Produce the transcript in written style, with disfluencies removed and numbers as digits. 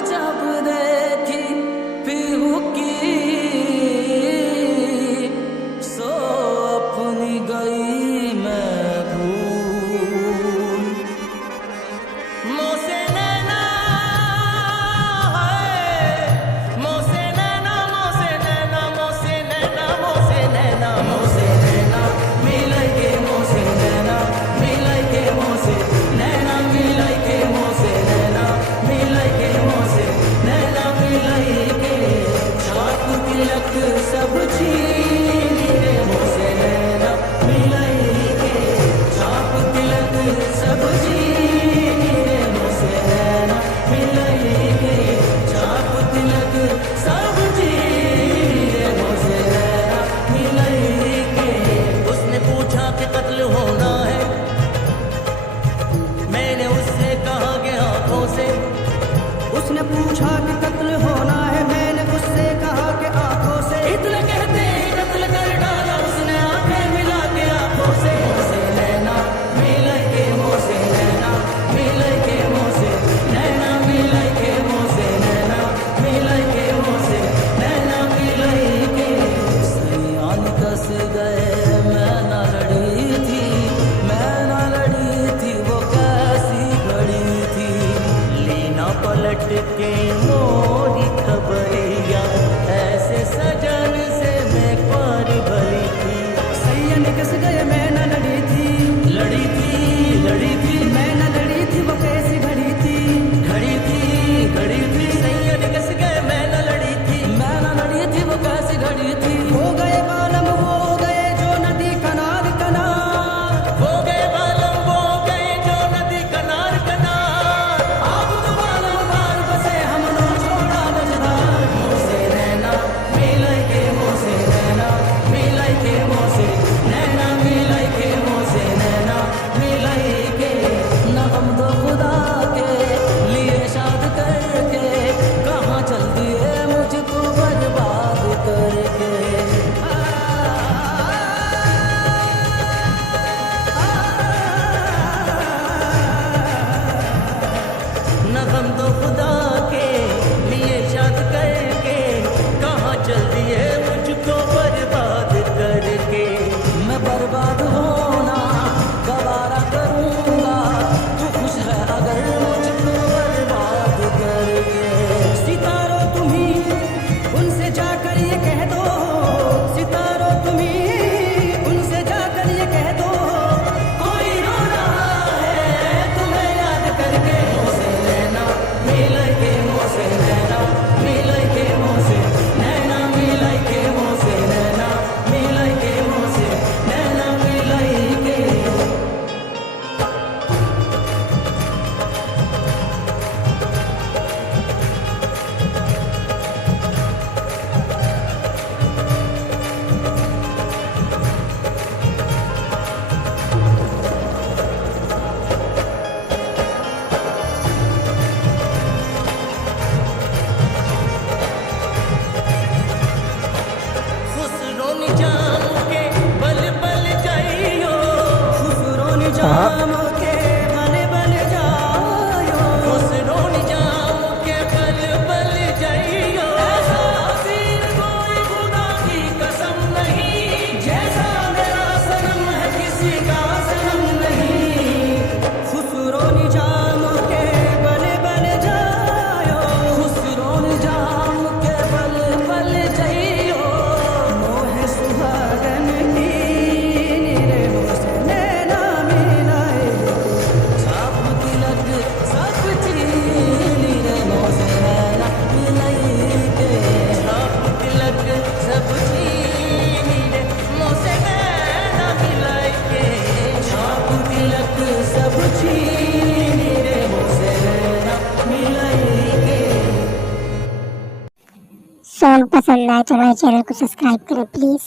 जब देखी पीहू की सो अपनी गई मैं भूल। मोसे नैना है, मोसे नैना, मोसे नैना, मोसे नैना, मोसे नैना, मोसे नैना मिलाई के, मोसे नैना मिलाई के, मोसे नैना मिलाई के, मोसे नैना मिलाई के, मोसे नैना मिलाई के। छाप तिलक सब छीन रे, मोसे नैना मिलाई के। छाप तिलक सब छीन रे, मोसे नैना मिलाई के। छाप तिलक सब छीन रे, मोसे नैना मिलाई के। उसने पूछा कि कत्ल होना है, मैंने उससे कहा कि आंखों से। उसने पूछा कि कत्ल होना है, मैंने उससे कहा कि आंखों से। इतने कहते ही कत्ल कर डाला उसने आंखें मिला के आंखों से। मोसे नैना मिलाई के, मोसे नैना मिलाई के, मोसे नैना मिलाई के, मोसे नैना मिलाई के, मोसे नैना मिलाई के। सयान कस गए मैं ना लड़ी थी, मैं ना लड़ी थी, वो कैसी घड़ी थी। लीना पलट के मोरी खबरिया, ऐसे सजन से मैं पार भरी थी। सैयन कस गए मैं न लड़ी थी, लड़ी थी, लड़ी थी, मैं न लड़ी थी, वो कैसी घड़ी थी। घड़ी थी, घड़ी थी। सैयद कस गए मैं न लड़ी थी, मैं न लड़ी थी, वो कैसी घड़ी थी। हो गए बालम वो गए जो नदी कनार कनार। वो गए बालम वो गए जो नदी कनार कनार। आप तो बालम पार बसे हमनो छोड़ा मझधार। मोसे नैना मिलाई के, मोसे नैना मिलाई के, मोसे नैना मिलाई के, मोसे नैना मिलाई के। नगम दो खुदा के लिए शाद करके, कहाँ चल दिए मुझको बर्बाद करके। नगम दो खुदा के लिए शाद करके, कहाँ चल दिए मुझको बर्बाद करके। मैं बर्बाद होना गवारा करूँगा, तू खुश है अगर मुझको बर्बाद करके। सितारों तुम्ही उनसे जाकर ये कह दो, सितारों तुम्ही उनसे जाकर ये कह दो। कोई रो रहा है तुम्हें याद करके। मोसे नैना मिलाई के, मोसे नैना मिलाई के, मोसे नैना मिलाई के, मोसे नैना मिलाई के, मोसे नैना मिलाई के। खुसरो निजाम के बल बल जाइयो, खुसरो निजाम के बल बल जायो। खुसरो निजाम के बल बल जाइयो। ऐसा हसीन कोई खुदा की कसम नहीं, जैसा मेरा सनम है किसी का सनम नहीं। खुसरो निजाम के बल बल जायो। खुसरो निजाम के बल बल जाइयो। मोह सुहागन की रे, मोसे नैना मिलाए। छाप तिलक सब छीन रे, मोसे नैना मिलाई के। छाप तिलक सब छीन रे, मोसे नैना मिलाई के। छाप तिलक सब छीन रे, मोसे नैना मिलाई के। सॉन्ग पसंद आए तो हमारे चैनल को सब्सक्राइब करें प्लीज़।